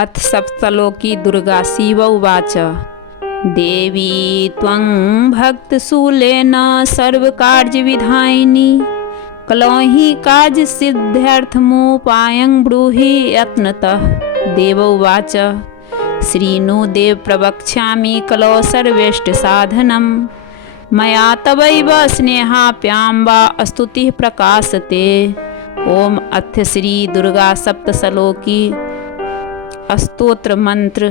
अथ सप्तलोकी दुर्गा शिव उवाच देवी त्वं भक्तशूलेन सर्वकार्यविधायिनी कलौहि कार्यसिद्ध्यर्थमुपायं ब्रूहि यत्नतः। देव उवाच श्रीनु देव प्रवक्ष्यामि कलौ सर्वेष्टसाधनं मया तवैव स्नेहाप्यां वा स्तुतिः प्रकाशते। ओम अथ श्री दुर्गा सप्तशलोकी स्तोत्र मंत्र।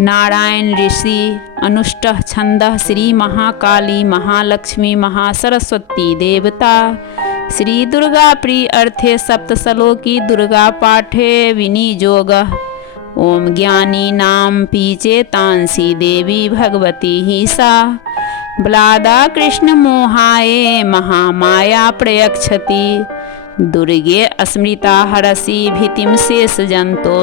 नारायण ऋषि अनुष्टः छंदः श्री महाकाली महालक्ष्मी महासरस्वती देवता श्री दुर्गा प्रिय अर्थे सप्तशलोकी दुर्गा पाठे विनियोगः। ओम ज्ञानी नाम पीचेतांसी देवी भगवती ही सा ब्लादा कृष्ण मोहाये महामाया प्रयक्षति दुर्गे अस्मृता हरसि भीतिं शेष जंतो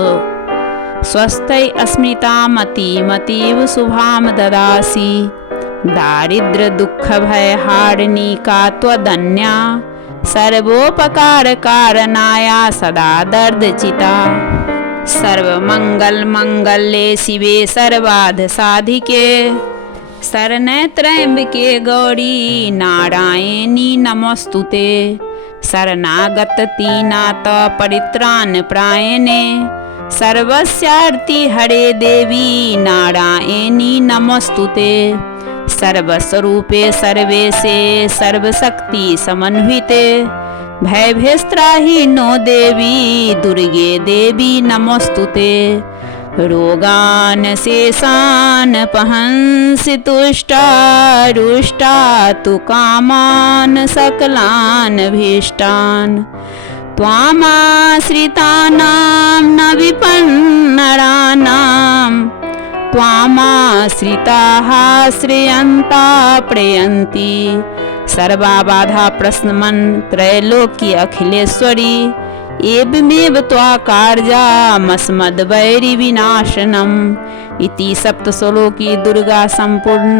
स्वस्थै अस्मृता मतीव शुभाम ददासि दारिद्र दुख भय हारिणी का त्वदन्या सर्वोपकार कारणाया सदा दर्द चिता सर्वमंगल मंगल्ये शिवे सर्वार्थ साधिके शरण्ये त्र्यंबके गौरी नारायणी नमोस्तुते शरणागत तीनाथ परित्राण प्रायणे सर्वस्यार्ति हरे देवी नारायणी नमोस्तुते सर्वस्वरूपे सर्वेशे सर्वशक्ति समन्विते भयभेस्त्राहि नो देवी दुर्गे देवी नमोस्तुते रोगान शेषान पहंसि तुष्टा रुष्टा तु कामान सकलान भीष्टान त्वामाश्रितानां न विपन्नराणां त्वामाश्रिताः श्रेयन्ता प्रयन्ति सर्वा बाधा प्रशमन त्रैलोक्य अखिलेश्वरी एवमेव त्वाकार्यामस्मद्वैरि विनाशनम् इति सप्तशलोकी दुर्गा संपूर्ण।